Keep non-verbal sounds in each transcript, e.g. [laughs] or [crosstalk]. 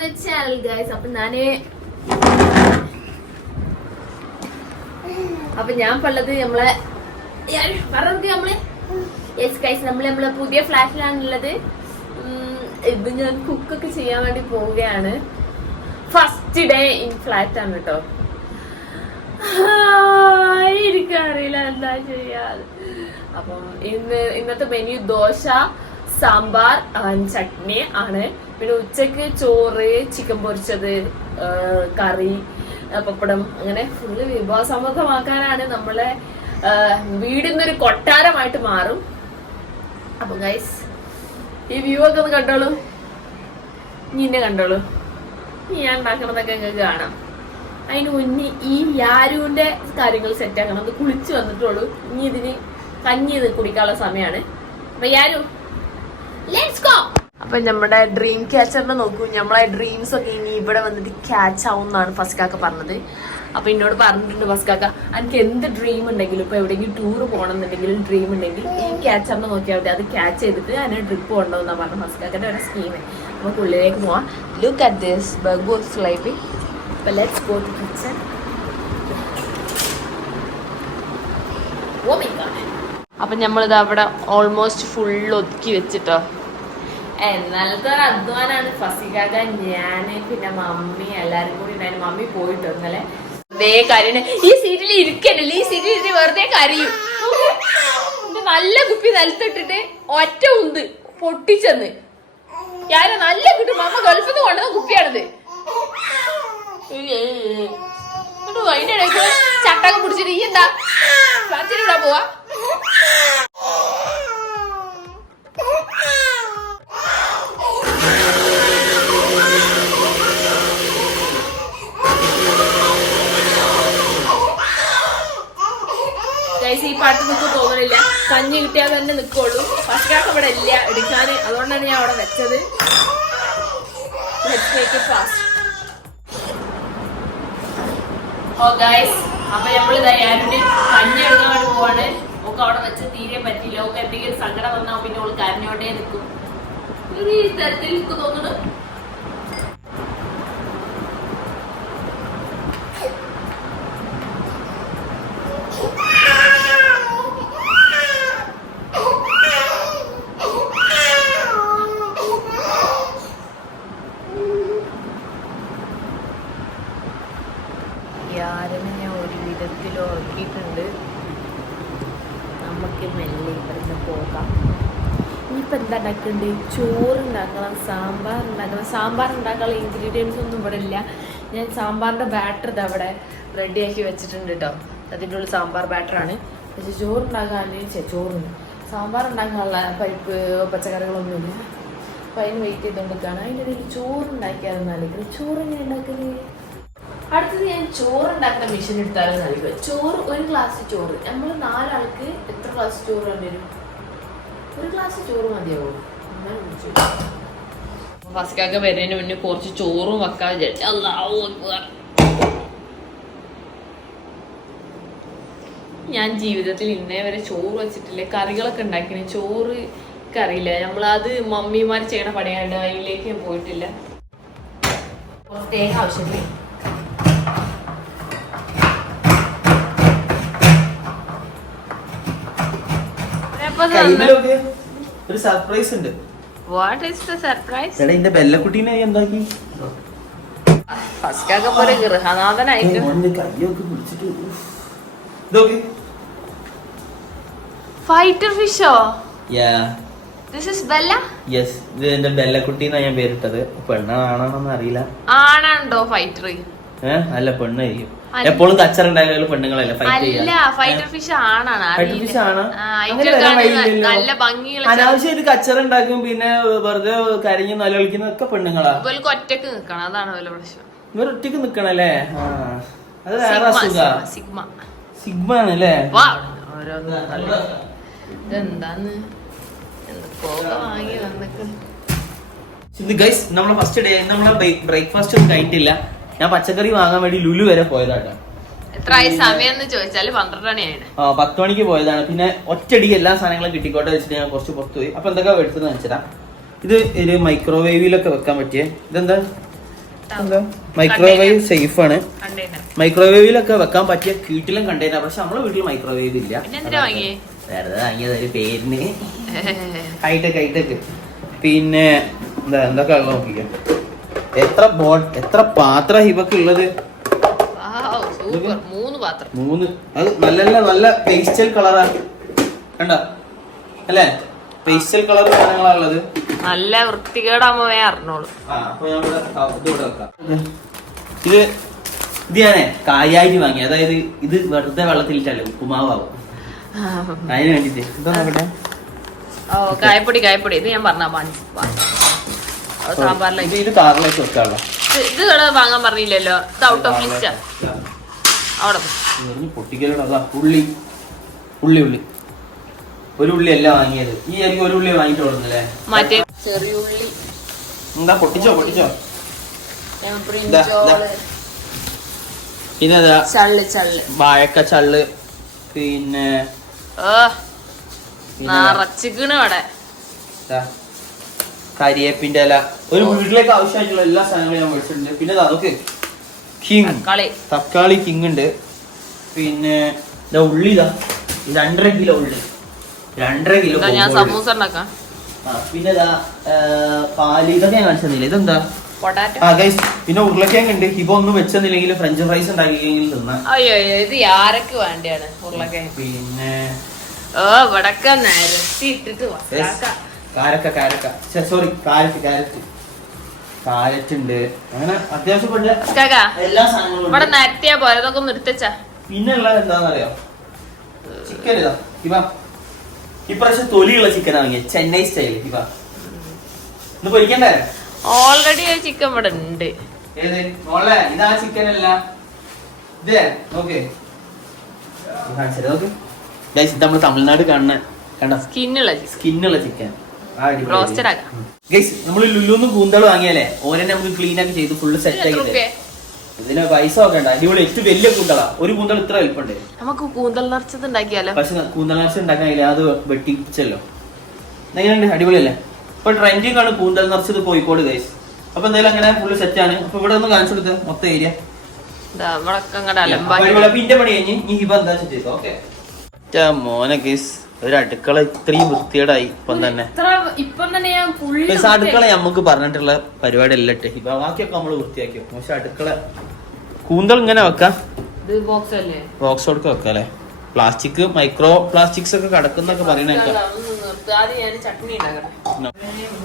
The channel guys അപ്പൊ ഞാൻ അപ്പൊ ഞാൻ പള്ളത് നമ്മളെ പറഞ്ഞത് നമ്മൾ യെസ് ഗൈസ് നമ്മൾ നമ്മളെ പുതിയ ഫ്ലാറ്റിലാണുള്ളത് ഇത് ഞാൻ കുക്കൊക്കെ ചെയ്യാൻ വേണ്ടി പോവുകയാണ്. ഫസ്റ്റ് ഡേ ഇൻ ഫ്ലാറ്റ് ആണ് കേട്ടോ എനിക്കറിയില്ല എന്താ ചെയ്യാതെ അപ്പം ഇന്ന് ഇന്നത്തെ മെനു ദോശ സാമ്പാർ ചട്നി ആണ്. പിന്നെ ഉച്ചയ്ക്ക് ചോറ് ചിക്കൻ പൊരിച്ചത് കറി പപ്പടം അങ്ങനെ ഫുള്ള് വിഭവസമൃദ്ധമാക്കാനാണ് നമ്മളെ വീടിന്നൊരു കൊട്ടാരമായിട്ട് മാറും. അപ്പൊ ഗൈസ് ഈ വ്യൂ ഒക്കെ ഒന്ന് കണ്ടോളൂ. നിന്നെ കണ്ടോളൂ. നീ ഞാൻ ഉണ്ടാക്കണതൊക്കെ നിങ്ങൾക്ക് കാണാം. അതിന് മുന്നേ ഈ യാരുവിന്റെ കാര്യങ്ങൾ സെറ്റ് ആക്കണം. അത് കുളിച്ച് വന്നിട്ടുള്ളൂ. ഇനി ഇതിന് കഞ്ഞി ഇത് കുടിക്കാനുള്ള സമയമാണ്. അപ്പൊ യാരു ലെറ്റ്സ് ഗോ അപ്പൊ നമ്മുടെ ഡ്രീം ക്യാച്ചറിനെ നോക്കൂ. നമ്മളെ ഡ്രീംസ് ഒക്കെ ഇനി ഇവിടെ വന്നിട്ട് ക്യാച്ച് ആവും എന്നാണ് ഫസ്കാക്ക പറഞ്ഞത്. അപ്പൊ എന്നോട് പറഞ്ഞിട്ടുണ്ട് ഫസ്കാക്ക എനിക്ക് എന്ത് ഡ്രീം ഉണ്ടെങ്കിലും ഇപ്പൊ എവിടെയെങ്കിലും ടൂർ പോകണം എന്നുണ്ടെങ്കിലും ഡ്രീം ഉണ്ടെങ്കിൽ ഈ ക്യാച്ചറിനെ നോക്കിയാൽ മതി. അത് ക്യാച്ച് ചെയ്തിട്ട് അതിന് ട്രിപ്പ് കൊണ്ടുപോകുന്ന പറഞ്ഞു ഫസ്കാക്കന്റെ ഒരു സ്കീം നമുക്ക് ഉള്ളിലേക്ക് പോവാം. Look at this bug life അപ്പൊ let's go to kitchen oh my അപ്പൊ നമ്മളിത് അവിടെ ഓൾമോസ്റ്റ് ഫുൾ ഒതുക്കി വെച്ചിട്ടോ. എന്നാലത്തെ ഒരു അധ്വാനാണ്. ഫസിക്കാക്ക ഞാൻ പിന്നെ മമ്മി എല്ലാരും കൂടി ഉണ്ടായിരുന്നു. മമ്മി പോയിട്ടോ ഇന്നലെ. വെറുതെ കരയണ ഈ സീറ്റിൽ ഇരിക്കണ്ടല്ലേ ഈ സീറ്റിൽ വെറുതെ കരയും. നല്ല കുപ്പി നിലത്തിട്ടിട്ട് ഒറ്റ ഉന്ത് പൊട്ടിച്ചെന്ന്. ഞാൻ നല്ല കിട്ടും മമ്മ ഗൾഫിൽ നിന്ന് കൊണ്ടുവന്ന കുപ്പിയാണിത്. അതിന്റെ ഇടയ്ക്ക് ചട്ടൊക്കെ പിടിച്ചിട്ട് ഈ എന്താ? ഫ്ലാറ്റിൽ പോവാ. പാട്ട് നിൽക്ക് തോന്നണില്ല. കഞ്ഞി കിട്ടിയാൽ തന്നെ നിൽക്കുള്ളൂ ഫസ്റ്റാക്ക് അവിടെ ഇല്ല. എടുക്കാൻ അതുകൊണ്ടാണ് ഞാൻ അവിടെ വെച്ചത്. ഓ ഗൈസ് അപ്പൊ നമ്മൾ ഞാനിന്റെ കഞ്ഞി എടുക്കാൻ വേണ്ടി പോവാണ്. ഓക്ക് അവിടെ വെച്ച് തീരെ പറ്റില്ല ഓക്ക് എന്തെങ്കിലും സങ്കടം വന്നാൽ പിന്നെ ഓൾ കരഞ്ഞോണ്ടേ നിൽക്കും ഒരു തരത്തിൽ തോന്നുന്നു. യാരനെ ഞാൻ ഒരു വിധത്തിൽ ഉറക്കിയിട്ടുണ്ട് നമുക്ക് മെല്ലെ ഇവിടുന്ന് പോകാം. ഇനിയിപ്പോൾ എന്താ ഉണ്ടാക്കുന്നുണ്ട് ചോറ് ഉണ്ടാക്കണം സാമ്പാർ ഉണ്ടാക്കണം. സാമ്പാർ ഉണ്ടാക്കാനുള്ള ഇൻഗ്രീഡിയൻസ് ഒന്നും ഇവിടെ ഇല്ല. ഞാൻ സാമ്പാറിന്റെ ബാറ്റർ ഇത് അവിടെ റെഡിയാക്കി വെച്ചിട്ടുണ്ട് കേട്ടോ അതിന്റെ ഉള്ളിൽ സാമ്പാർ ബാറ്ററാണ് പക്ഷേ ചോറ് ഉണ്ടാക്കാൻ ചോറുണ്ട് സാമ്പാർ ഉണ്ടാക്കാനുള്ള പരിപ്പ് പച്ചക്കറികളൊന്നുമില്ല. അപ്പോൾ അതിന് വെയിറ്റ് ചെയ്തുകൊണ്ടിരിക്കുകയാണ് അതിന്റെ ഇടയിൽ ചോറ് ഉണ്ടാക്കിയാൽ നല്ല ചോറ് എങ്ങനെ ഉണ്ടാക്കൽ? അടുത്തത് ഞാൻ ചോറ് ഉണ്ടാക്കുന്ന മെഷീൻ എടുത്താലും നൽകുക ചോറ് ഒരു ഗ്ലാസ് ചോറ്. നമ്മൾ നാലാൾക്ക് എത്ര ഗ്ലാസ് ചോറ് വേണ്ടി വരും? ഒരു ഗ്ലാസ് ചോറ് മതിയാവും? ഫസ്റ്റ് വരുന്നതിന് മുന്നേ കുറച്ച് ചോറും വെക്കാൻ വിചാരിച്ചു. ഞാൻ ജീവിതത്തിൽ ഇന്നേ വരെ ചോറ് വെച്ചിട്ടില്ല. കറികളൊക്കെ ഉണ്ടാക്കിന്. ചോറ് കറിയില്ല നമ്മളത് മമ്മിമാർ ചെയ്യണ പണിയാണ്ട് അതിലേക്ക് ഞാൻ പോയിട്ടില്ല. കുറച്ച് തേങ്ങ ആവശ്യമില്ല കയ്യിലൊക്കെ ഒരു സർപ്രൈസ് ഉണ്ട്. വാട്ട് ഈസ് ദ സർപ്രൈസ് എടാ ഇന്റെ ബെല്ലക്കുട്ടീനെ നീ എന്താക്കി? പോലെ ഗൃഹനാഥനായിട്ട്. പിടിച്ചിട്ട്. ഇതൊക്കെ. Fighter ഫിഷോ yeah this is Bella yes ഇത് എന്റെ ബെല്ലക്കുട്ടി എന്നാ ഞാൻ പേരിട്ടത്. പെണ്ണാണോന്നറിയില്ല അറിയില്ല. ആണാണ്ടോ ഫൈറ്റർ ഏഹ് അല്ല പെണ്ണായിരിക്കും. എപ്പോഴും കച്ചറ ഉണ്ടായാലും പെണ്ണുങ്ങളല്ലേ ഫൈറ്റ് അല്ല ഫൈറ്റർ ഫിഷ് ആണാണ് ഫൈറ്റർ ഫിഷ് ആണ്. നല്ല ഭംഗിയുള്ള അനാവശ്യമായിട്ട് കച്ചറ ഉണ്ടാക്കും പിന്നെ വെറുതെ കരഞ്ഞു നിലവിളിക്കുന്നതൊക്കെ പെണ്ണുങ്ങളാ. ഇവർക്ക് ഒറ്റയ്ക്ക് നിക്കണം അതാണ് വല്ല പ്രശ്നം. ഇവർ ഒറ്റയ്ക്ക് നിക്കണല്ലേ? അത് വേറെ അസുഖ. Sigma, sigma. ആണല്ലേ? ഇതെന്താന്ന്? വാങ്ങി ഇത് ഗൈസ് നമ്മളെ ഫസ്റ്റ് ഡേ നമ്മളെ ബ്രേക്ക്ഫാസ്റ്റ് ഒന്നും കഴിഞ്ഞിട്ടില്ല. ഞാൻ പച്ചക്കറി വാങ്ങാൻ വേണ്ടി ലുലു വരെ പോയതാട്ടോ. എത്രയായി സമയം എന്ന് ചോദിച്ചാൽ പന്ത്രണ്ട് മണിയാണ് ആ പത്ത് മണിക്ക് പോയതാണ്. പിന്നെ ഒറ്റടിക്ക് എല്ലാ സാധനങ്ങളും കിട്ടിക്കോട്ടെ വെച്ചിട്ട് ഞാൻ കുറച്ച് പുറത്ത് പോയി. അപ്പൊ എന്തൊക്കെ എടുത്തെന്ന് വെച്ചതാ ഇത് ഒരു മൈക്രോവേവിലൊക്കെ വെക്കാൻ പറ്റിയേ. ഇതെന്താ? മൈക്രോവേവ് സേഫ് ആണ് മൈക്രോവേവിലൊക്കെ വെക്കാൻ പറ്റിയ കീട്ടിലും കണ്ടെയ്നർ പക്ഷെ നമ്മളെ വീട്ടിൽ മൈക്രോവേവ് ഇല്ല. വെറുതെ വാങ്ങിയത് ഒരു പേരിന്. [laughs] Hi tech hi tech. പിന്നെ എന്താ എന്തൊക്കെ ഉള്ളത് നോക്കിക്കാം. എത്ര ബോട്ട് എത്ര പാത്ര ഹിബക്ക് ഉള്ളത്? മൂന്ന് പാത്രം. മൂന്ന്. അത് നല്ല നല്ല നല്ല പേസ്റ്റൽ കളറാ കണ്ട? അല്ലേ? പേസ്റ്റൽ കളർ സാധനങ്ങളാ ഉള്ളത്. നല്ല വൃത്തികേടാമേ അറിഞ്ഞോളൂ. ഇത് ഇത് ഞാനേ കായായിട്ട് വാങ്ങി. അതായത് ഇത് വെറുതെ വെള്ളത്തിലിട്ടല്ലേ ഉപ്പുമാവാവും. അതിന് വേണ്ടിട്ട്. ഇതാ നോക്കട്ടെ ഓ കായപ്പൊടി കായപ്പൊടി. ഇത് ഞാൻ പറഞ്ഞ സാമ്പാറിലേക്ക് ഇത് കാറിലേക്ക് വെക്കാനുള്ള. ഇത് ഇത് ഇവിടെ വാങ്ങാൻ പറഞ്ഞില്ലല്ലോ. ഇത് ഔട്ട് ഓഫ് ലിസ്റ്റാ അവിടെ പൊട്ടിക്കലോട് ഉള്ളി. ഉള്ളി ഉള്ളി. ഒരു ഉള്ളി അല്ല വാങ്ങിയത്. ഈ എനിക്ക് ഒരു ഉള്ളി വാങ്ങിട്ട് കൊടുക്കുന്നല്ലേ മറ്റേ ചെറിയുള്ളി എന്താ പൊട്ടിച്ചോ പൊട്ടിച്ചോ? ഞാൻ ദാ, ബ്രിഞ്ചോൾ പിന്നെ അതാ ചള്ള് ചള്ള്. വാഴക്ക ചള്ള്. പിന്നെ നിറച്ചിക്കണ് അവിടെ ദാ, കരിയേപ്പിന്റെ ഇല. ഒരു വീട്ടിലേക്ക് ആവശ്യമായിട്ടുള്ള എല്ലാ സാധനങ്ങളും ഞാൻ മേടിച്ചിട്ടുണ്ട്. പിന്നെ ദാ അതൊക്കെ. കിങ്. കളി തക്കാളി കിങ് ഉണ്ട്. പിന്നെ ഇതാ ഉള്ളി ഇതാ. രണ്ടര കിലോ ഉള്ളി. രണ്ടര കിലോ ഞാൻ. സമൂസ ഉണ്ടാക്കാം. പിന്നെ ഇതാ പാൽ. ഇതൊക്കെ ഞാൻ കാണിച്ചില്ല ഇതെന്താ? പൊട്ടാറ്റോ. ആ ഗൈസ് പിന്നെ ഉരുളക്കിഴങ്ങ് ഉണ്ട്. ഇപ്പൊ ഒന്നും വെച്ചെന്നില്ലെങ്കിൽ ഫ്രഞ്ച് ഫ്രൈസ് ഉണ്ടാക്കിയെങ്കിൽ തിന്നാ. അയ്യോ ഇത് ആരൊക്കെ വേണ്ടിയാണ് ഉരുളക്കിഴങ്ങ്? പിന്നെ ഓ നിരത്തി ഇട്ടിട്ട്. കാരക്ക കാരക്ക. Sorry carrot carrot carrot. ഉണ്ട് അങ്ങനെ അത്യാവശ്യം എല്ലാ സാധനങ്ങളും ഇവിടെ. നിരത്തിയാ പോരെ. ഇതൊക്കെ ഒന്ന് എടുത്തുവെച്ചാ പിന്നെ ഉള്ളത് എന്താണെന്നറിയോ? ചിക്കൻ ഇതാ. ഇവ. ഇപ്രാവശ്യം തൊലിയുള്ള ചിക്കൻ വാങ്ങിയ ചെന്നൈ സ്റ്റൈൽ ഇവ. ഇന്ന് പൊരിക്കണ്ടേ? ഓൾറെഡി ചിക്കൻ ഇവിടെ ഉണ്ട്. ഏത്? മോളെ ഇതാ ചിക്കൻ അല്ല. ഇതേ. നോക്ക്. കാണിച്ചത് നോക്ക്. നമ്മൾ തമിഴ്നാട് കാണുന്ന കണ്ട? സ്കിന്നുള്ള സ്കിന്നുള്ള ചിക്കൻ റോസ്റ്റഡ് ആക്കാം. ഗൈസ് നമ്മൾ ലുലുന്ന് കൂന്തൾ വാങ്ങിയാലേ ഓരോ നമുക്ക് ക്ലീൻ ആക്കി ചെയ്ത് ഫുള്ള് സെറ്റ് ആക്കി ഇതിന് പൈസ നോക്കണ്ട. അടിപൊളി ഏറ്റവും വലിയ കൂന്തളാ. ഒരു കൂന്തൾ ഇത്ര വലിപ്പുണ്ട് നമുക്ക് കൂന്തൽ നിറച്ചത് ഉണ്ടാക്കിയാലോ? പക്ഷെ കൂന്തൽ ഉണ്ടാക്കാൻ കഴിയില്ല. അത് വെട്ടിച്ചല്ലോ. എങ്ങനെയുണ്ട് അടിപൊളിയല്ലേ? ഇപ്പൊ ട്രെൻഡിങ് ആണ് കൂന്തൽ നിറച്ചത് കോഴിക്കോട് ഗൈസ് അപ്പൊ എന്തായാലും അങ്ങനെ ഫുള്ള് സെറ്റ് ആണ്. അപ്പൊ ഇവിടെ ഒന്ന് കാണിച്ചു കൊടുത്ത് മൊത്തം ഏരിയ ഇന്റെ പണി കഴിഞ്ഞ് ഈ ഹിബ എന്താ ചെയ്തോ? ഓക്കെ മോനെ ഗൈസ് ഒരു അടുക്കള ഇത്രയും വൃത്തിയേടായി ഇപ്പം തന്നെ. ഇപ്പം തന്നെ ഞാൻ പക്ഷെ അടുക്കള നമുക്ക് പറഞ്ഞിട്ടുള്ള പരിപാടി അല്ല ഹിബ ബാക്കിയൊക്കെ നമ്മൾ വൃത്തിയാക്കി വെക്കും. പക്ഷെ അടുക്കള കൂന്തൽ ഇങ്ങനെ വെക്കാം. ബോക്സ് കൊടുക്ക വെക്കാം അല്ലെ പ്ലാസ്റ്റിക് മൈക്രോ പ്ലാസ്റ്റിക്സ് ഒക്കെ കടക്കുന്നൊക്കെ പറയണേക്കാം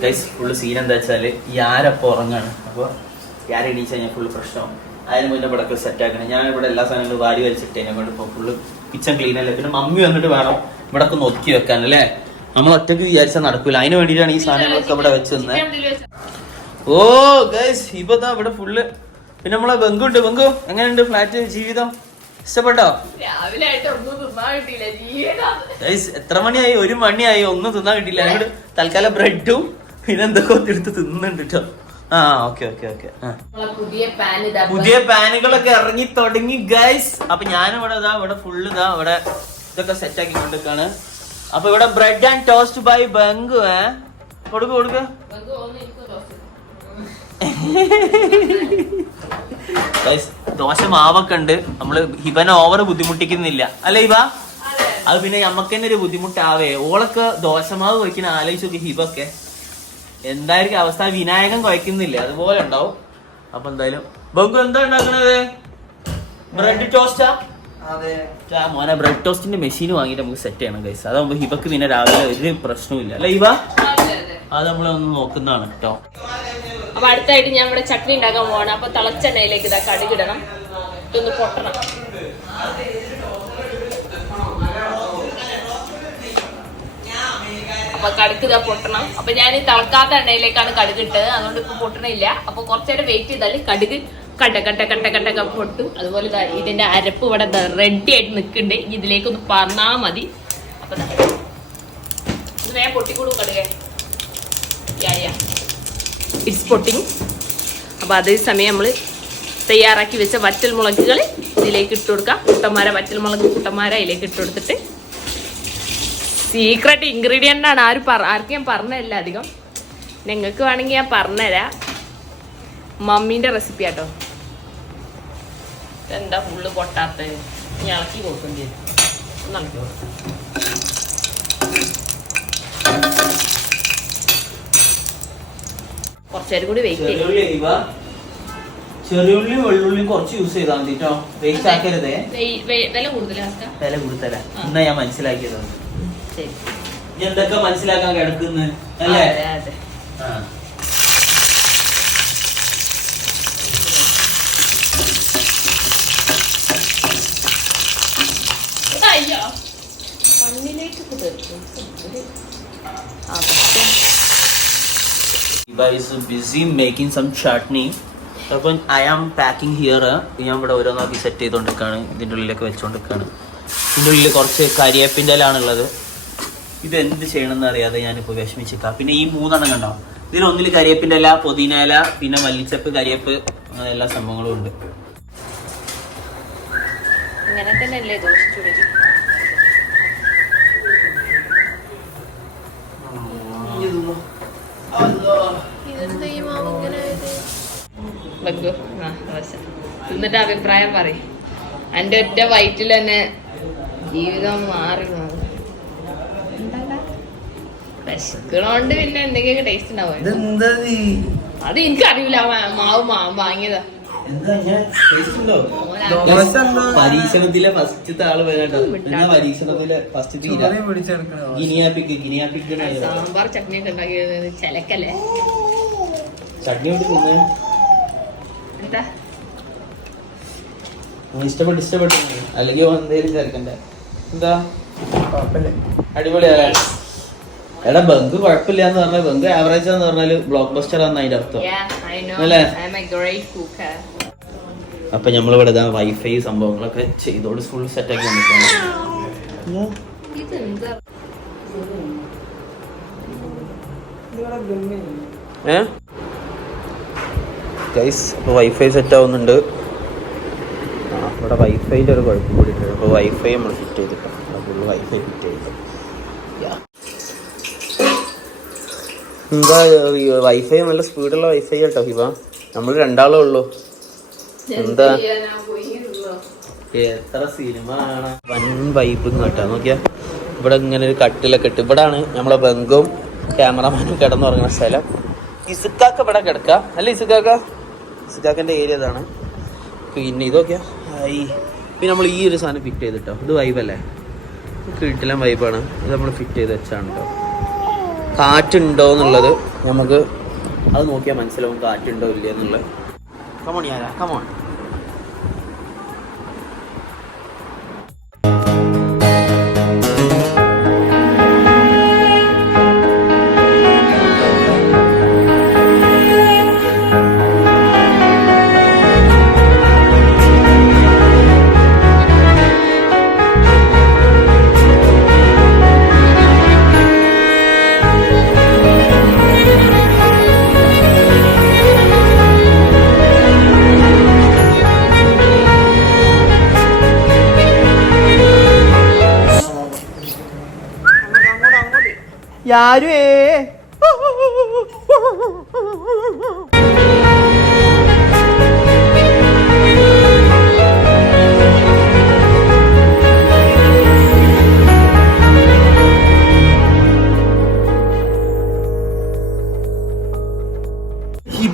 ഞാൻ ഫുള്ള് സീൻ എന്താ വെച്ചാൽ യാരപ്പൊ ഉറങ്ങാണ്. അപ്പൊ യാര എണീച്ച് കഴിഞ്ഞാൽ ഫുള്ള് പ്രശ്നം. അതിന് മുന്നേ ഇവിടെ സെറ്റ് ആക്കണം ഞാൻ ഇവിടെ എല്ലാ സാധനങ്ങളും വാരി വലിച്ചിട്ടേനെ കൊണ്ട് ഇപ്പൊ ഫുള്ള് കിച്ചൺ ക്ലീൻ അല്ലേ? പിന്നെ മമ്മി വന്നിട്ട് വേണം ഇവിടെ ഒക്കെ നോക്കി വെക്കാൻ അല്ലേ? നമ്മൾ ഒറ്റയ്ക്ക് വിചാരിച്ചാൽ നടക്കൂല. അതിന് വേണ്ടിയിട്ടാണ് ഈ സാധനങ്ങളൊക്കെ ഇവിടെ വെച്ച് തന്നെ ഓ ഗൈസ് ഇപ്പൊ ഇവിടെ ഫുള്ള് പിന്നെ നമ്മളെ ബംഗുണ്ട് ബംഗു എങ്ങനെയുണ്ട് ഫ്ലാറ്റ് ജീവിതം? ഇഷ്ടപ്പെട്ടോ? ഗൈസ് എത്ര മണിയായി? ഒരു മണിയായി. ഒന്നും തിന്നാൻ കിട്ടിയില്ല. ഞങ്ങൾ തൽക്കാലം ബ്രെഡും പിന്നെ എന്തൊക്കെ എടുത്ത് തിന്നുന്നുണ്ട് കേട്ടോ ആ ഓക്കെ ഓക്കെ ഓക്കെ പുതിയ പാനുകളൊക്കെ ഇറങ്ങി തുടങ്ങി ഗൈസ് അപ്പൊ ഞാനിവിടെ ഇതാ ഇവിടെ ഫുള്ള് ഇതാ ഇവിടെ ഇതൊക്കെ സെറ്റ് ആക്കി കൊണ്ടിരിക്കാണ്. അപ്പൊ ഇവിടെ bread and toast by Bangu ഏ? കൊടുക്ക കൊടുക്ക. ദോശ. മാവൊക്കെ ഉണ്ട്. നമ്മൾ ഹിബനെ ഓവർ ബുദ്ധിമുട്ടിക്കുന്നില്ല. അല്ലേ ഹിബ അത്. പിന്നെ നമ്മക്ക് തന്നെ ഒരു ബുദ്ധിമുട്ടാവേ. ഓളൊക്കെ ദോശമാവ് വയ്ക്കുന്ന ആലോചിച്ച് നോക്കി ഹിബൊക്കെ. എന്തായിരിക്കും അവസ്ഥ? വിനായകൻ കുഴക്കുന്നില്ല? അതുപോലെ ഉണ്ടാവും. അപ്പൊ എന്തായാലും ബംഗു എന്താ ഉണ്ടാക്കണത്? ബ്രെഡ് ടോസ്റ്റാ മോനെ ബ്രെഡ് ടോസ്റ്റിന്റെ മെഷീൻ വാങ്ങിയിട്ട് നമുക്ക് സെറ്റ് ചെയ്യണം ഗൈസ് അതാകുമ്പോ ഹിബക്ക് പിന്നെ രാവിലെ ഒരു പ്രശ്നവും അല്ലെ ഹിബ അത് നമ്മളെ അത് നമ്മളൊന്ന് നോക്കുന്നതാണ് കേട്ടോ അപ്പൊ അടുത്തായിട്ട് ഞാൻ ഇവിടെ ചട്നി ഉണ്ടാക്കാൻ പോവാണ്. അപ്പൊ തിളച്ചെണ്ണയിലേക്ക് ഇതാ കടുകിടണം. ഇതൊന്ന് പൊട്ടണം. അപ്പൊ കടുക്ക് ഇതാ പൊട്ടണം. അപ്പൊ ഞാൻ തിളക്കാത്ത എണ്ണയിലേക്കാണ് കടുകിട്ട് അതുകൊണ്ട് ഇപ്പൊ പൊട്ടണില്ല. അപ്പൊ കുറച്ചേരം വെയിറ്റ് ചെയ്താൽ കടുക് കട്ട കട്ട കട്ട കട്ട പൊട്ടും. അതുപോലെ ഇതിന്റെ അരപ്പ് ഇവിടെ റെഡി ആയിട്ട് നിൽക്കുന്നുണ്ട്. ഇനി ഇതിലേക്ക് ഒന്ന് പറഞ്ഞാ മതി. അപ്പൊ പൊട്ടിക്കൂടും കടുകേ. അപ്പോൾ അതേ സമയം നമ്മൾ തയ്യാറാക്കി വെച്ച വറ്റൽ മുളകുകൾ ഇതിലേക്ക് ഇട്ട് കൊടുക്കാം. കുട്ടന്മാര വറ്റൽ മുളക് കുട്ടന്മാര അതിലേക്ക് ഇട്ട് കൊടുത്തിട്ട്. സീക്രട്ട് ഇൻഗ്രീഡിയന്റ് ആണ്. ആരും പറ ആർക്കും ഞാൻ പറഞ്ഞതല്ല അധികം. നിങ്ങൾക്ക് വേണമെങ്കിൽ ഞാൻ പറഞ്ഞുതരാം. മമ്മീന്റെ റെസിപ്പി ആട്ടോ. എന്താ ഫുള്ള് പൊട്ടാത്ത ഇളക്കി കൊടുക്കേണ്ടി വരും. ഒന്ന് ഇളക്കി കൊടുക്കാം. കുറച്ചേരും കൂടി വെയിറ്റ് ചെയ്യും. ചെറിയുള്ളി വെള്ളുള്ളി കുറച്ച് യൂസ് ചെയ്താൽ മതി കേട്ടോ വേസ്റ്റ് ആക്കരുതേ. വില കൂടുതലാ വില കൊടുത്തരാ ആ. എന്നാ ഞാൻ മനസ്സിലാക്കിയത്. ഇനി എന്തൊക്കെ മനസ്സിലാക്കാൻ കിടക്കുന്നു? അല്ലേ അതെ അതെ ആ. അയ്യോ കണ്ണിലേക്ക് കുതിർക്കും ആ പക്ഷേ ഇവ is busy making some chutney. Appam I am packing here ഞാൻ ഇവിടെ ഓരോന്നാക്കി സെറ്റ് ചെയ്തുകൊണ്ടിരിക്കുകയാണ് ഇതിന്റെ ഉള്ളിലൊക്കെ വെച്ചുകൊണ്ടിരിക്കുകയാണ് ഇതിന്റെ ഉള്ളിൽ കുറച്ച് കരിയേപ്പിന്റെ ഇലാണുള്ളത് ഇത് എന്ത് ചെയ്യണമെന്ന് അറിയാതെ ഞാനിപ്പോൾ വിഷമിച്ചിട്ടാ. പിന്നെ ഈ മൂന്നെണ്ണം കണ്ടോ? ഇതിൽ ഒന്നിൽ കരിയേപ്പിന്റെ ഇല പുതിന ഇല പിന്നെ മല്ലിച്ചപ്പ് കരിയേപ്പ് അങ്ങനെ എല്ലാ സംഭവങ്ങളും ഉണ്ട്. ഇങ്ങനെ തന്നെയല്ലേ ദോശ ചുടൽ ദോശ എന്നിട്ട് അഭിപ്രായം പറയും എന്റെ ഒറ്റ വയറ്റിൽ തന്നെ ജീവിതം മാറി മാറി വിശക്കണോണ്ട് പിന്നെ എന്തെങ്കിലും ടേസ്റ്റ് ഉണ്ടാവും അത് എനിക്ക് അറിയില്ല മാവ് മാവ് വാങ്ങിയതാ. എന്താ ഞാൻ ടേസ്റ്റ് ഉണ്ടോ? ഓനാ- പരീക്ഷണത്തിലെ ഫസ്റ്റത്തെ ആൾ വരാട്ടോ എന്നാ പരീക്ഷണത്തിലെ ഫസ്റ്റ് ഗിനിയാപ്പിക്ക് ഗിനിയാപ്പിക്ക് സാമ്പാർ ചട്നി ഒക്കെ ഉണ്ടാക്കിയത് ചിലക്കല്ലേ? ചട്നി എന്താ? ഇഷ്ടപ്പെട്ട് ഇഷ്ടപ്പെട്ടു. അല്ലെങ്കിൽ എന്തേലും ചേർക്കണ്ടേ? എന്താ? അടിപൊളിയാ എടാ ബങ്ക് കുഴപ്പമില്ല എന്ന് പറഞ്ഞാൽ ബങ്ക് ആവറേജ് എന്ന് പറഞ്ഞാൽ ബ്ലോക്ക് ബസ്റ്റർ ആണ് അതിന്റെ അർത്ഥം. അല്ലേ? അപ്പൊ നമ്മളിവിടെ ഇതാ വൈഫൈ സംഭവങ്ങളൊക്കെ ചെയ്തോട് ഫുൾ സെറ്റ് ആക്കി വന്നിട്ടാണ് ഇതെന്താ? ഏ? ഗൈസ് വൈഫൈ സെറ്റ് ആവുന്നുണ്ട്. ഇവിടെ വൈഫൈന്റെ ഒരു കുഴപ്പം കൂടി ഉണ്ട് അപ്പോൾ വൈഫൈ നമ്മൾ ഫിറ്റ് ചെയ്തിട്ടുണ്ട് ഫുള്ള് വൈഫൈ ഫിറ്റ് ചെയ്തു എന്താ വൈഫൈ നല്ല സ്പീഡുള്ള വൈഫൈ കേട്ടോ ഹിബ. നമ്മൾ രണ്ടാളേ ഉള്ളൂ. എന്താ? എത്ര സിനിമ ആണ് വൻ വൈബും കേട്ടോ. നോക്കിയാ ഇവിടെ ഇങ്ങനെ ഒരു കട്ടിലൊക്കെ ഇട്ട്. ഇവിടാണ് നമ്മളെ ബംഗും ക്യാമറമാനും കിടന്നുറങ്ങുന്ന സ്ഥലം. ഇസുക്കാക്ക ഇവിടെ കിടക്കാം. അല്ല ഇസുക്കാക്ക? ഇസുക്കാക്കന്റെ ഏരിയ ഇതാണ്. പിന്നെ ഇതൊക്കെയാ ഈ പിന്നെ നമ്മൾ ഈ ഒരു സാധനം ഫിറ്റ് ചെയ്തിട്ടോ. ഇത് വൈബല്ലേ കിട്ടില്ല വൈബാണ് ഇത് നമ്മൾ ഫിറ്റ് ചെയ്ത് വെച്ചാണ് കേട്ടോ കാറ്റുണ്ടോ എന്നുള്ളത് നമുക്ക് അത് നോക്കിയാൽ മനസ്സിലാവും കാറ്റുണ്ടോ ഇല്ല എന്നുള്ളത്. കമോൺ ഞാനാ കമോൺ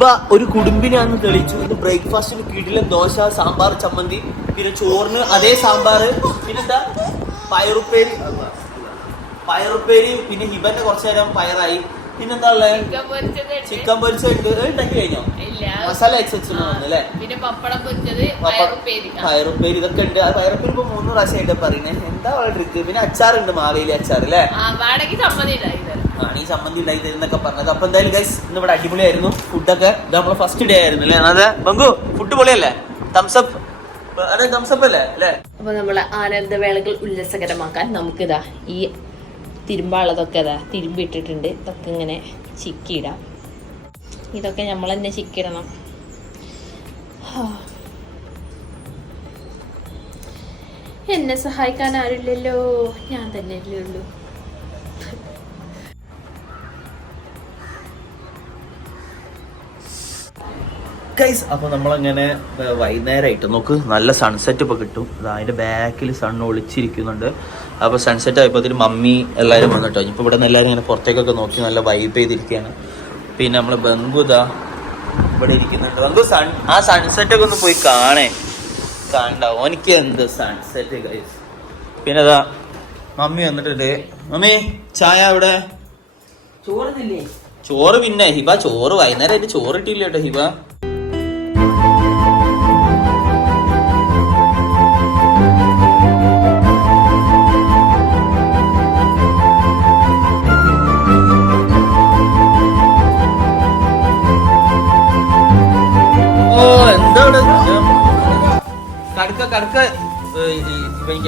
ഹിബ ഒരു കുടുംബിനാന്ന് തെളിച്ചു ഇന്ന് ബ്രേക്ക്ഫാസ്റ്റിന് കീഴിലെ ദോശ സാമ്പാർ ചമ്മന്തി പിന്നെ ചോറിന് അതേ സാമ്പാർ പിന്നെന്താ? പയറുപ്പേരി. പയറുപ്പേരി പിന്നെ ഹിബന്റെ കുറച്ചു നേരം പയറായി. പിന്നെന്താ ഉള്ളത് ചിക്കൻ പൊരിച്ചുണ്ട് ഉണ്ടാക്കി കഴിഞ്ഞോ? മസാല എക്സെപ്ഷൻ അല്ലേ പിന്നെ പപ്പടം പൊരിച്ചത് പയറുപ്പേരി. ഇതൊക്കെ ഉണ്ട്. ആ പയറുപ്പേരി ഇപ്പൊ മൂന്ന് പ്രാവശ്യമായിട്ട് പറയുന്നത് എന്താ ട്രിക്ക് പിന്നെ അച്ചാറുണ്ട് മാവേലി അച്ചാർ അല്ലേ? ആ വാടകയ്ക്ക് സമ്മതി ഉണ്ടായി. തരാം ആണ്. ഈ സമ്മതി ഉണ്ടായി തരുന്നൊക്കെ പറഞ്ഞത്. അപ്പൊ എന്തായാലും ഗൈസ് ഇന്ന് ഇവിടെ അടിപൊളിയായിരുന്നു ഫുഡൊക്കെ ഇത് നമ്മളെ ഫസ്റ്റ് ഡേ ആയിരുന്നു അല്ലേ? അതെ. ബംഗു ഫുഡ് പൊളിയല്ലേ? തംസപ്പ് അതെ തംസപ്പ് അല്ലേ? അല്ലേ? അപ്പൊ നമ്മളെ ആനന്ദവേളകൾ ഉല്ലസകരമാക്കാൻ നമുക്കിതാ ഈ തിരുമ്പാളതൊക്കെ ഇതാ തിരുമ്പിട്ടിട്ടുണ്ട് ഇതൊക്കെ ഇങ്ങനെ ചിക്കിയിടാം. ഇതൊക്കെ നമ്മൾ തന്നെ ചിക്കിടണം. എന്നെ സഹായിക്കാൻ ആരുമില്ലല്ലോ. ഞാൻ തന്നെയല്ലേ ഉള്ളൂ. ഗൈസ് അപ്പൊ നമ്മളങ്ങനെ വൈകുന്നേരമായിട്ട് നോക്ക് നല്ല സൺസെറ്റ് ഇപ്പൊ കിട്ടും. അതിന്റെ ബാക്കിൽ സൺ ഒളിച്ചിരിക്കുന്നുണ്ട്. അപ്പൊ സൺസെറ്റ് ആയപ്പോ മമ്മി എല്ലാവരും വന്നിട്ടോ? ഇപ്പൊ ഇവിടെ നിന്ന് എല്ലാവരും ഇങ്ങനെ പുറത്തേക്കൊക്കെ നോക്കി നല്ല വൈബ് ചെയ്തിരിക്കുകയാണ്. പിന്നെ നമ്മൾ ബംഗുദ ഇവിടെ ഇരിക്കുന്നുണ്ട്. ബംഗു സൺ ആ സൺസെറ്റ് ഒക്കെ ഒന്ന് പോയി കാണേ. കാണണ്ട ഓനിക്ക് എന്ത് സൺസെറ്റ് ഗൈസ് പിന്നെ അതാ മമ്മി വന്നിട്ടുണ്ട് മമ്മി ചായ ചോറുന്നില്ലേ ചോറ് പിന്നെ ഹിബ ചോറ് വൈകുന്നേരമായിട്ട് ചോറ് ഇട്ടില്ല കേട്ടോ ഹിബ.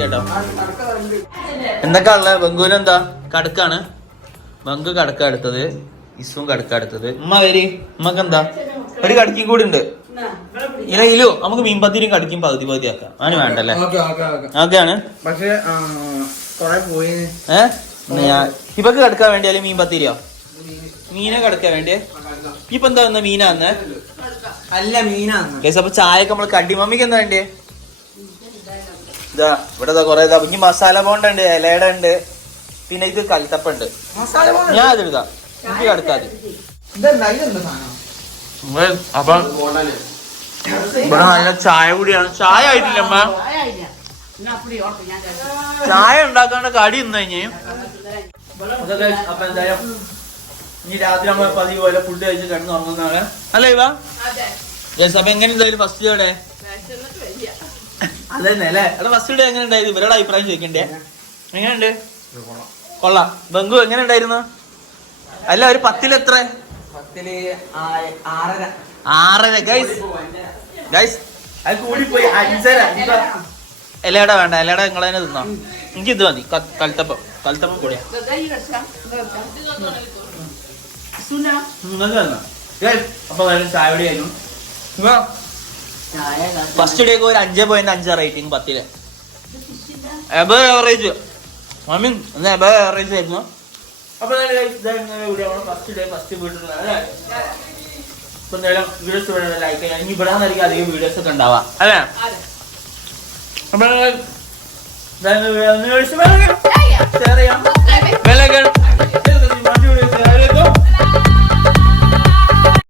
കേട്ടോ എന്തൊക്കെ ഉള്ളത് ബംഗുവിന് എന്താ? കടക്കാണ്. ബംഗു കടക്ക എടുത്തത്. ഇസും കടക്ക എടുത്തത്. ഉമ്മ വരി. ഉമ്മക്ക് എന്താ? ഒരു കടക്കും കൂടി ഉണ്ട്. ഇല്ല ഇല്ലോ. നമുക്ക് മീൻപത്തിരിയും കടിക്കും പകുതി പകുതി ആക്കാം. അതിന് വേണ്ടല്ലേ? Okay okay okay. ഓക്കെയാണ്? പക്ഷേ ഏഹ് ഇപ്പൊക്ക് കടക്കാൻ വേണ്ടിയാലും മീൻ പത്തിരിയോ മീനെ കടക്കാൻ വേണ്ടി ഇപ്പൊ എന്താ വന്ന മീനാന്ന് അല്ല മീനാന്ന് അപ്പൊ ചായക്ക് നമ്മൾ കടി മമ്മിക്ക് എന്താ വേണ്ടിയേ? ഇതാ ഇവിടെ കുറെ ഇതാ ഇനി മസാല ബോണ്ട ഉണ്ട് ഇലയുടെ ഉണ്ട് പിന്നെ ഇത് കൽത്തപ്പുണ്ട് മസാല അത് ഞാൻ അതെടുക്കാം എനിക്ക് കടക്കാതെ അപ്പൊ ഇവിടെ നല്ല ചായ കൂടിയാണ്. ചായ ആയിട്ടില്ല അമ്മ. ചായ ഉണ്ടാക്കാണ്ട് കടി ഇന്ന് കഴിഞ്ഞ്. അപ്പൊ എന്തായാലും ഇനി രാത്രി നമ്മൾ പതിവ് പോലെ ഫുഡ് കഴിച്ച് കിടന്ന് ഉറങ്ങുന്നതാണ് അല്ലേ ഇവ? അപ്പൊ എങ്ങനെ എന്തായാലും ഫസ്റ്റ് ഡേ അതന്നെ അല്ലേ അവിടെ ഫസ്റ്റ് ഡേ എങ്ങനെ ഉണ്ടായിരുന്നു ഇവരുടെ അഭിപ്രായം ചോദിക്കണ്ടേ എങ്ങനെയുണ്ട് കൊള്ളാം ബംഗു എങ്ങനെ ഉണ്ടായിരുന്നു അല്ല ഒരു പത്തിൽ എത്ര പത്തിൽ ആറര ആറര ഗൈസ് ഗൈസ് അത് കൂടിപ്പോയി അഞ്ചര ഇപ്പൊ വേണ്ട എലയുടെ നിങ്ങൾ തന്നെ തിന്നോ എനിക്ക് ഇത് മതി കൽത്തപ്പം കൽത്തപ്പം കൂടിയാ നിങ്ങൾക്ക് തന്നോ അപ്പൊ ചായ കൂടി ആയിരുന്നു ഫസ്റ്റ് ഡേക്ക് ഒരു അഞ്ച് പോയിന്റ് അഞ്ച് റേറ്റിംഗ് പത്തിൽ. എബറേജ് ആവറേജ് മമ്മി ഒന്ന് എബ് എവറേജ് ആയിരുന്നു? അപ്പൊ ഫസ്റ്റ് ഡേ ഫസ്റ്റ് വീട്ടിൽ അല്ലേ? ഇപ്പൊ എന്തായാലും വീഡിയോസ് ലൈക്ക് ചെയ്യാം ഇനി ഇവിടെ നിന്നായിരിക്കും അധികം വീഡിയോസ് ഒക്കെ ഉണ്ടാവാ അല്ലേ? അപ്പൊ ഷെയർ ചെയ്യാം.